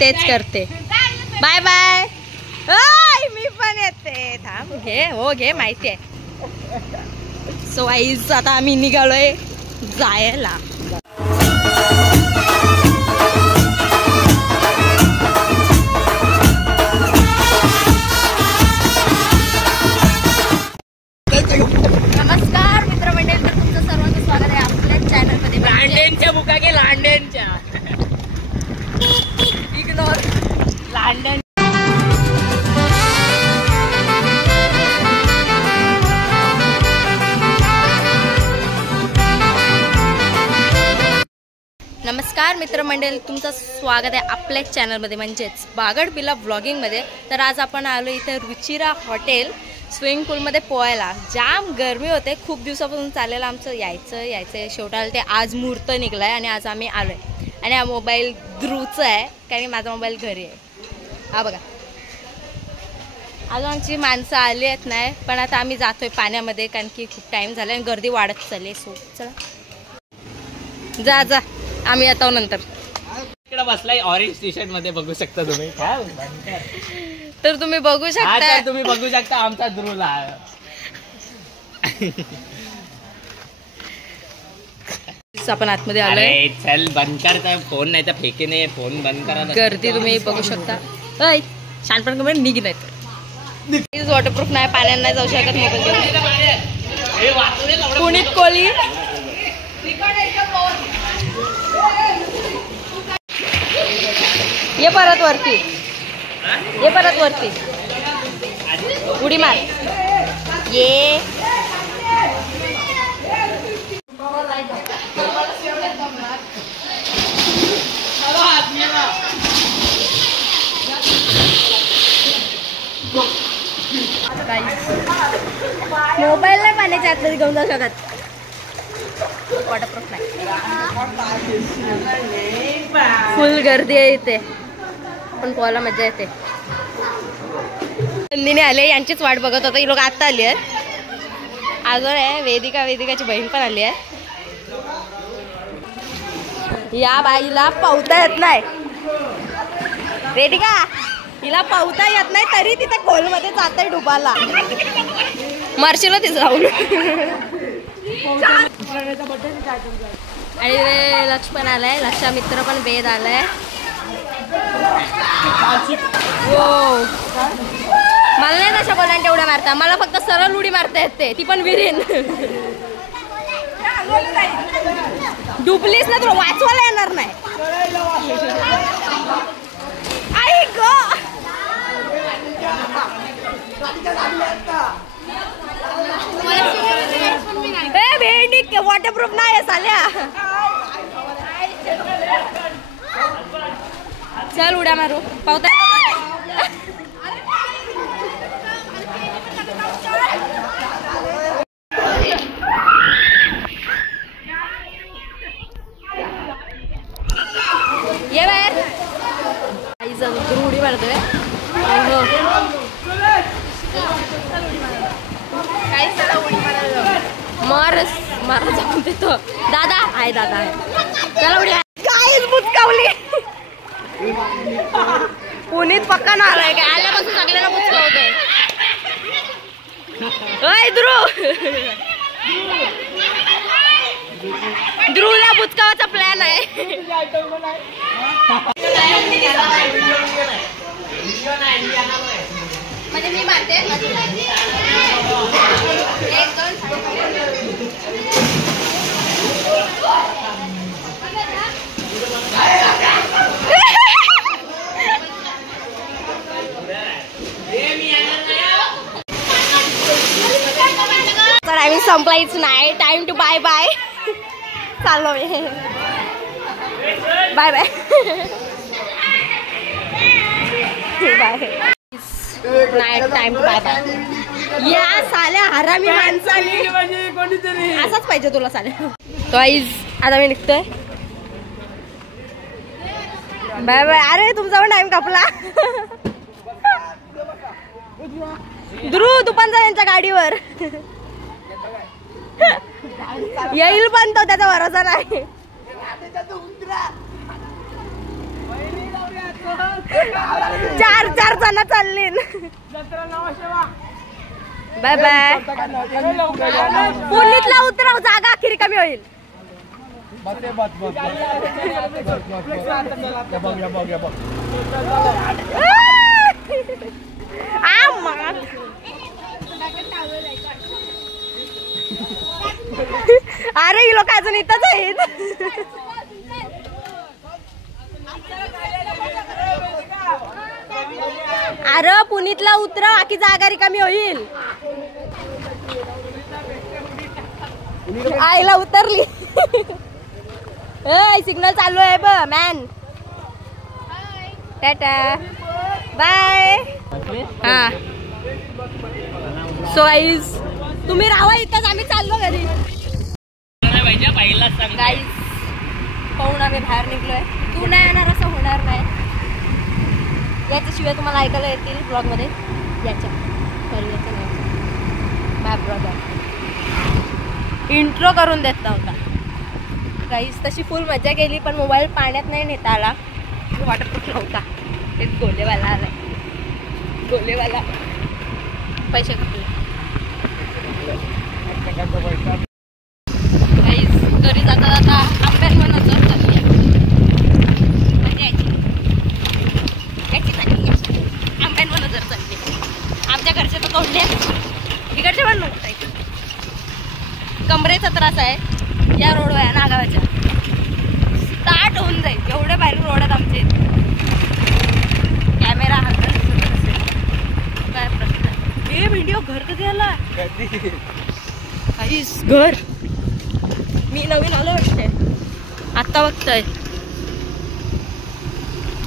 तेच करते. Bye bye. मी पण येते. थांब घे. हो घे, माहिती आहे. सो गाईज आता आम्ही निघालोय जायला. नमस्कार मित्रमंडळी, तर तुमचं सर्वांचं स्वागत आहे आपल्या चॅनलमध्ये. लांडेंच्या बुका गे लांडेंच्या इग्नोर लांडन. नमस्कार मित्रमंडळी, तुमचं स्वागत आहे आपल्या चॅनलमध्ये म्हणजेच बागडबिला व्लॉगिंगमध्ये. तर आज आपण आलो इथे रुचिरा हॉटेल स्विमिंग पूलमध्ये पोहायला. जाम गरमी होते, खूप दिवसापासून चाललेलं आमचं यायचं शेवटाला ते आज मुहूर्त निघला आहे आणि आज आम्ही आलो आहे. आणि हा मोबाईल ध्रुवचा आहे, कारण माझा मोबाईल घरी आहे. हा बघा, अजून आमची माणसं आली आहेत नाही, पण आता आम्ही जातोय पाण्यामध्ये कारण की खूप टाईम झाला आणि गर्दी वाढत चालली. सो चला जा आम्ही येतो नंतर. इकडे बसलाय ऑरेंज टी शर्ट मध्ये, बघू शकता तुम्ही. तर तुम्ही बघू शकता, तुम्ही बघू शकता आमचा ध्रुवला. आपण आतमध्ये आलोय. चल बंद कर फोन, नाही तर फेकीने फोन बंद करा. गर्दी तुम्ही बघू शकता. शानपण कमी निघ नाही, वॉटरप्रूफ नाही, पाण्यात नाही जाऊ शकत मोबाईल घेऊन. पुनीत कोहली ये परत वरती, ये परत वरती, उडी मार. ये मोबाईल नाही पाण्याच्या आतमध्ये घेऊन जाऊ शकत, वॉटरप्रूफ नाही. फुल गर्दी आहे इथे, पण पोहायला मजा येते. नंदिनी आले, यांचीच वाट बघत होता. ही लोक आता आली आहेत. अजून आहे वेदिकाची बहीण पण आली आहे. या बाईला पावता येत नाही. वेदिका, हिला पावता येत नाही तरी तिथे खोलमध्ये जाते डुबाला. मार्शीला तिचं राहून. आणि लक्ष पण आलाय, लक्षा मित्र पण वेद आलाय. हो, मला नाही तशा बोलांना तेवढ्या मारता, मला फक्त सरळ उडी मारता येते, ती पण विहिरीन. डुबलीस ना तुला वाचवायला येणार नाही. आई गो, भेंडी वॉटरप्रूफ नाही साल्या. चल उड्या मारू पावता. ये बाहेर. उडी मारतोय. मार जाऊन देतो. दादा आहे, दादा आहे. चला उडी. काहीच बुचकावली. पुनीत पक्का नाराय काय, आल्यापासून सगळ्यांना बुचकावतोय. ध्रुवला बुचकावाचा प्लॅन आहे. म्हणजे मी मारते. टाइम संपलायच नाही. Time to bye bye. चाललो मी. Bye bye bye. नाही, टाइम टू बाय बाय. या साल्या हरामी माणसाने असाच पाहिजे तुला साल्या. तो आता मी निघतोय. Bye bye. अरे तुमचा पण टाइम कापला. ध्रुव तू पण जा यांच्या गाडीवर. येईल पण तो, त्याचा भरोसा नाही. चार जण चालले. Bye bye. पुनीतला उतरव, जागा अखेरी कमी होईल. अरे ही लोक अजून इथंच आहेत. अरे पुनीतला उतरव, आखी जागा रिकामी होईल. आईला उतरली. सिग्नल चालू आहे ब मॅन. Tata bye. हा सो गाईज तुम्ही राहा इथंच, आम्ही चाललो घरी. गाईज पाहून आम्ही बाहेर निघलोय. तू नाही येणार असं होणार नाही. याच्याशिवाय तुम्हाला ऐकायला येतील ब्लॉग मध्ये. याच्या माय ब्रदर इंट्रो करून देत नव्हता. गाईज तशी फुल मजा केली, पण मोबाईल पाण्यात नाही नेता आला. वॉटरप्रूफ नव्हता. तेच गोलेवाला आलाय. गोलेवाला पैसे घरी जाता जाता आंब्यांवर नजर चालली. म्हणजे आंब्यांवर नजर चालली. आमच्या घरचे तर तोडले, इकडचे पण नव्हते. कमरेचा त्रास आहे या रोडवर आहे नागावाच्या. स्टार्ट होऊन जाईल एवढे बाहेर रोड आहेत आमचे. कॅमेरा हातात काय प्रश्न आहे. हे व्हिडिओ घर कधी आला. काहीच घर मी नवीन आलो वाटते आता बघतोय.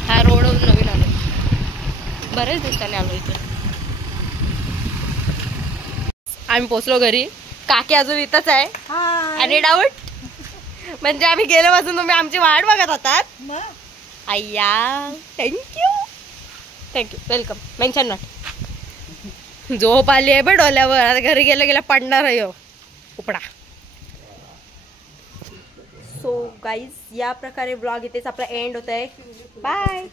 हा रोडवरून नवीन आलो. बरेच दिवसांनी आलो इथं. आम्ही पोचलो घरी. काकी अजून इथंच आहे. आणि डाऊट म्हणजे आम्ही गेल्यापासून तुम्ही आमची वाट बघत होतात. अय्या thank you thank you welcome. Mention not. झोप आली आहे बे डोल्यावर. आता घरी गेल्या गेल्या पडणार आहे उपडा. सो गाईज या प्रकारे ब्लॉग इथेच आपला एंड होत आहे. बाय.